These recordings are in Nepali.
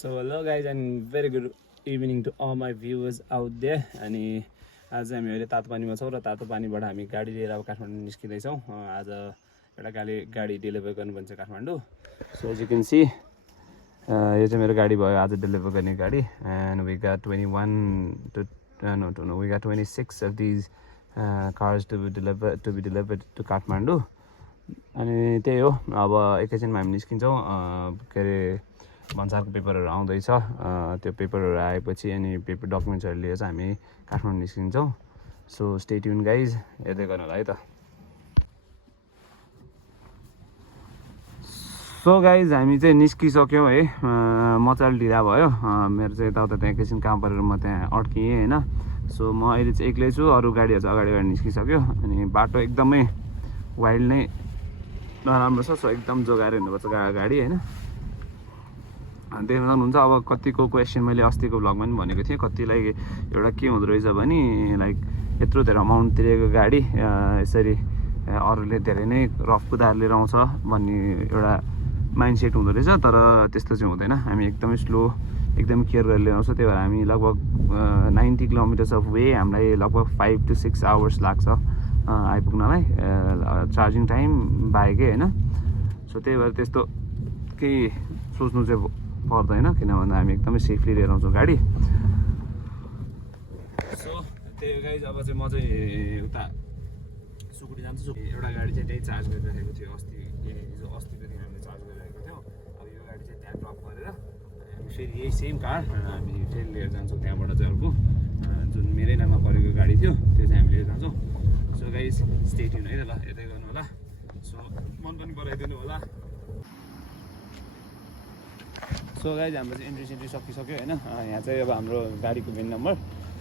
So hello guys and very good evening to all my viewers out there. अनि आज हामी अहिले तातो पानीमा छौँ र तातो पानीबाट हामी गाडी लिएर अब काठमाडौँ निस्किँदैछौँ। आज एउटा गाडी डेलिभर गर्नु भन्छ Kathmandu. So as you can see यो चाहिँ मेरो गाडी भयो आज डेलिभर गर्ने गाडी। And we got 21 to no we got 26 of these cars to be delivered to Kathmandu. अनि त्यही हो, अब एकैछिनमा हामी निस्किन्छौँ। के अरे भन्सारको पेपरहरू आउँदैछ, त्यो पेपरहरू आएपछि अनि पेपर डकुमेन्ट्सहरू लिएर चाहिँ हामी काठमाडौँ निस्किन्छौँ। सो स्टे ट्युन गाइज, हेर्दै गर्नु होला है त। सो गाइज हामी चाहिँ निस्किसक्यौँ है। म चाहिँ अलिक ढिला भयो, मेरो चाहिँ यताउता त्यहाँ एकैछिन काम परेर म त्यहाँ अड्किएँ होइन। सो म अहिले चाहिँ एक्लै छु, अरू गाडीहरू चाहिँ अगाडि निस्किसक्यो। अनि बाटो एकदमै वाइल्ड नै नराम्रो छ। सो एकदम जोगाएर हिँड्नुपर्छ गाडी होइन। देख्न सक्नुहुन्छ अब कतिको क्वेसन मैले अस्तिको भ्लगमा पनि भनेको थिएँ। कतिलाई एउटा के हुँदो रहेछ भने लाइक यत्रो धेरै अमाउन्ट तिरेको गाडी यसरी अरूले धेरै नै रफ कुदाएर लिएर आउँछ भन्ने एउटा माइन्डसेट हुँदो रहेछ। तर त्यस्तो चाहिँ हुँदैन, हामी एकदमै स्लो एकदम केयर गरेर लिएर आउँछ। त्यही भएर हामी लगभग 90 किलोमिटर्स अफ वे हामीलाई लगभग 5 to 6 आवर्स लाग्छ आइपुग्नलाई, चार्जिङ टाइम बाहेकै होइन। सो त्यही भएर त्यस्तो केही सोच्नु चाहिँ पर्दैन, किन भन्दा हामी एकदमै सेफली लिएर आउँछौँ गाडी। सो त्यही हो गाइज, अब चाहिँ म चाहिँ उता सुकुटी जान्छु। एउटा गाडी चाहिँ त्यही चार्ज गरिरहेको थियो अस्तिको दिन हामीले चार्ज गरिरहेको थियौँ। अब यो गाडी चाहिँ त्यहाँ ड्रप गरेर हामी फेरि यही सेम कार हामी फेरि लिएर जान्छौँ त्यहाँबाट चाहिँ अर्को जुन मेरै नाममा परेको गाडी थियो त्यो चाहिँ हामी लिएर जान्छौँ। सो गाइज स्टे ट्युन है त, ल हेर्दै गर्नु होला। सो मन पनि बढाइदिनु होला। सो गाइज हाम्रो चाहिँ एन्ट्री सकिसक्यो होइन। यहाँ चाहिँ अब हाम्रो गाडीको भेन नम्बर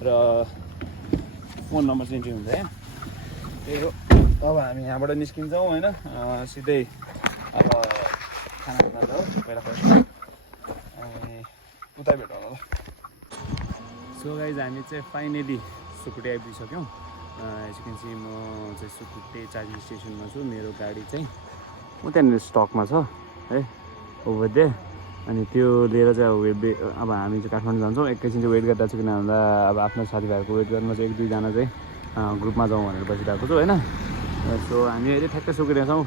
र फोन नम्बर चाहिँ एन्ट्री हुन्छ है। त्यही हो, अब हामी यहाँबाट निस्किन्छौँ होइन। सिधै अब खाना खान्छ हो पहिला फर्स्ट, अनि उता भेटौँ होला। सो गाइज हामी चाहिँ finally सुकुटी आइपुगिसक्यौँ। As you can C म चाहिँ सुकुटी चार्जिङ स्टेसनमा छु। मेरो गाडी चाहिँ म त्यहाँनिर स्टकमा छ है ओभर दे। अनि त्यो लिएर चाहिँ अब हामी चाहिँ काठमाडौँ जान्छौँ। एकैछिन चाहिँ वेट गरिरहेको छु, किन भन्दा अब आफ्नो साथीभाइहरूको वेट गर्नु चाहिँ 1-2 जना चाहिँ ग्रुपमा जाउँ भनेर बसिरहेको छु होइन। सो हामी अहिले ठ्याक्कै सुकुटी छौँ।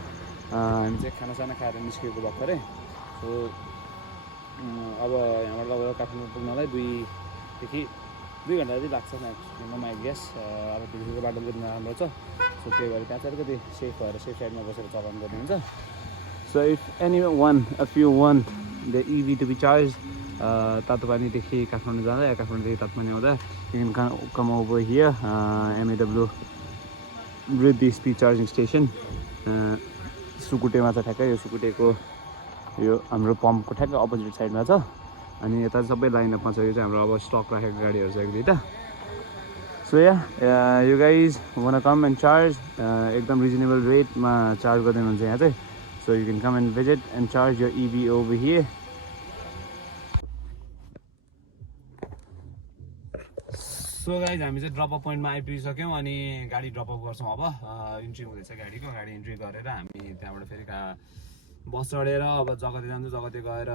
हामी चाहिँ खानासाना खाएर निस्केको भर्खरै। सो अब यहाँबाट लगभग काठमाडौँ पुग्नलाई 2 घन्टा जति लाग्छ म्याक्सिमम आई गेस। अब त्यतिखेरको बाटो पनि नराम्रो छ। सो त्यही भएर त्यहाँ चाहिँ अलिकति सेफ भएर सेफ साइडमा बसेर चलाउनु पर्ने हुन्छ। So if you want the EV to be charged, तातो पानीदेखि काठमाडौँ जाँदा या काठमाडौँदेखि तातो पानी आउँदा you can come over here, MAW Riddhi speed charging station सुकुटेमा छ ठ्याक्कै। यो सुकुटेको यो हाम्रो पम्पको ठ्याक्कै अपोजिट साइडमा छ। अनि यता सबै लाइनअपमा छ। यो चाहिँ हाम्रो अब स्टक राखेको गाडीहरू छ 1-2टा। So you guys wanna come and charge, एकदम रिजनेबल रेटमा चार्ज गरिदिनुहुन्छ यहाँ चाहिँ। So you can come and visit and charge your EV over here. So guys हामी चाहिँ ड्रप अफ पोइन्टमा आइपुगिसक्यौँ। अनि गाडी ड्रप अफ गर्छौँ। अब इन्ट्री हुँदैछ गाडी इन्ट्री गरेर हामी त्यहाँबाट फेरि बस चढेर अब जगते जान्छौँ। जगते गएर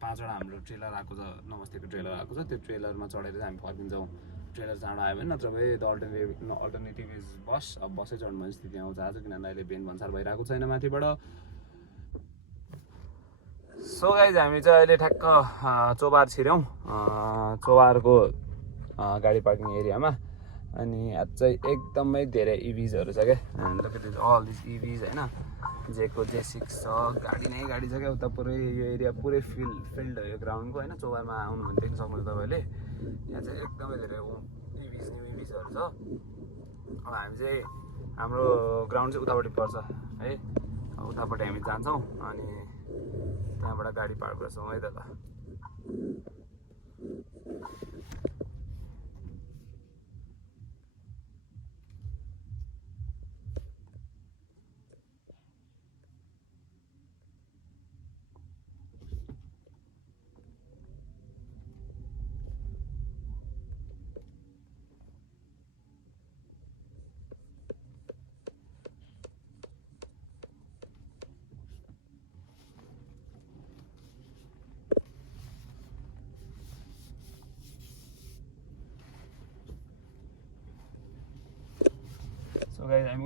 5वटा हाम्रो ट्रेलर आएको छ, नमस्तेको ट्रेलर आएको छ। त्यो ट्रेलरमा चढेर चाहिँ हामी फर्किन्छौँ। ट्रेलर चाँडो आयो भने, नत्र भए द अल्टरनेटिभ इज बस। अब बसै चढ्नु स्थिति आउँछ आज, किनभने अहिले भेन भन्सार भइरहेको छैन माथिबाट। सो गाइज हामी चाहिँ अहिले ठ्याक्क चोबार छिर्यौँ, चोबारको गाडी पार्किङ एरियामा। अनि आज चाहिँ एकदमै धेरै इभिजहरू छ क्या, अल दिस इभिज होइन। जेको J6 छ, गाडी नै गाडी छ क्या। उता पुरै यो एरिया पुरै फिल्ड हो यो ग्राउन्डको होइन। चोबारमा आउनु भने देख्न सक्नुहुन्छ तपाईँले, यहाँ चाहिँ एकदमै धेरै इभिजहरू छ। अब हामी चाहिँ हाम्रो ग्राउन्ड चाहिँ उतापट्टि पर्छ है, उतापट्टि हामी जान्छौँ। अनि त्यहाँबाट गाडी पार्क गर्छौँ है त ल।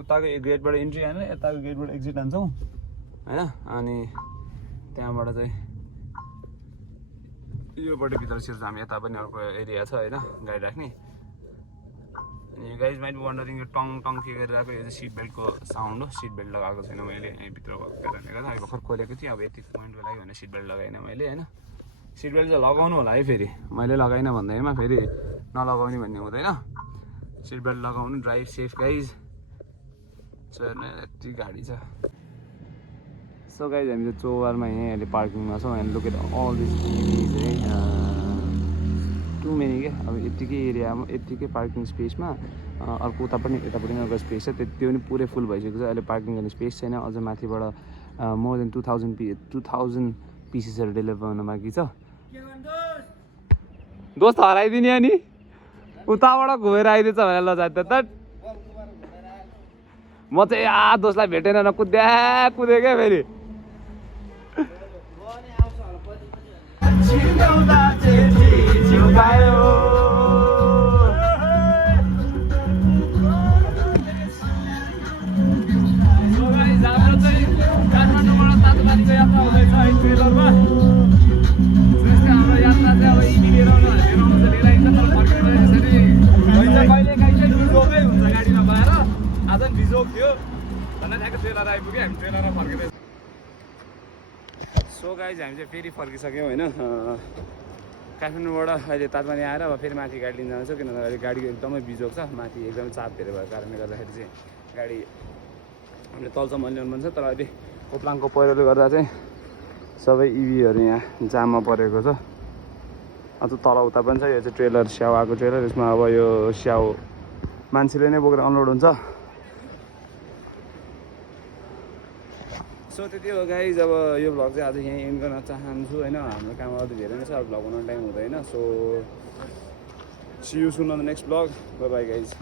उताको गेटबाट इन्ट्री होइन यताको गेटबाट एक्जिट हान्छौँ होइन अनि त्यहाँबाट चाहिँ योपट्टि भित्र छिर्छ हामी यता पनि अर्को एरिया छ होइन गाडी राख्ने अनि गाइज माइट वन्डरिङ यो टङ टङ के गरिरहेको यो चाहिँ सिट बेल्टको साउन्ड हो सिट बेल्ट लगाएको छैन मैले यहीँभित्र भएको कारणले गर्दा अहिले भर्खर खोलेको थिएँ अब यति पोइन्टको लागि भनेर सिट बेल्ट लगाइनँ मैले होइन सिट बेल्ट चाहिँ लगाउनु होला है फेरि मैले लगाइनँ भन्दैमा फेरि नलगाउने भन्ने हुँदैन सिट बेल्ट लगाउनु ड्राइभ सेफ गाइज सो हेर्नु यति गाडी छ सो गाइज हामी चाहिँ चौबारमा यहीँ अहिले पार्किङमा छौँ and look at all this है टु मेनी क्या अब यत्तिकै एरियामा यत्तिकै पार्किङ स्पेसमा अर्को उतापट्टि अर्को स्पेस छ त्यो पनि पुरै फुल भइसकेको छ अहिले पार्किङ गर्ने स्पेस छैन अझ माथिबाट मोर देन 2000 पिसेसहरू डेलिभर गर्न बाँकी छ दोस्त हराइदिने अनि उताबाट घुमेर आइदिएछ भनेर लजात त म चाहिँ दोस्तलाई भेटेन कुदेँ क्या फेरि सो गाइज हामी चाहिँ फेरि फर्किसक्यौँ होइन काठमाडौँबाट अहिले तातमानी आएर अब फेरि माथि गाडी लिन जान्छौँ किनभने अहिले गाडीको एकदमै बिजोग छ माथि एकदमै चाप धेरै भएको कारणले गर्दाखेरि चाहिँ गाडी हामीले तलसम्म ल्याउनु मन छ तर अहिले कोप्लाङको पहिरोले गर्दा चाहिँ सबै इभीहरू यहाँ जाममा परेको छ अझ तल उता पनि छ यो चाहिँ ट्रेलर स्याउ आएको ट्रेलर यसमा अब यो स्याउ मान्छेले नै बोकेर अनलोड हुन्छ सो त्यति हो गाइज अब यो भ्लग चाहिँ आज यहीँ एन्ड गर्न चाहन्छु होइन हाम्रो काम अझै धेरै नै छ अब भ्लग बनाउने टाइम हुँदैन so see you soon on the next vlog bye bye guys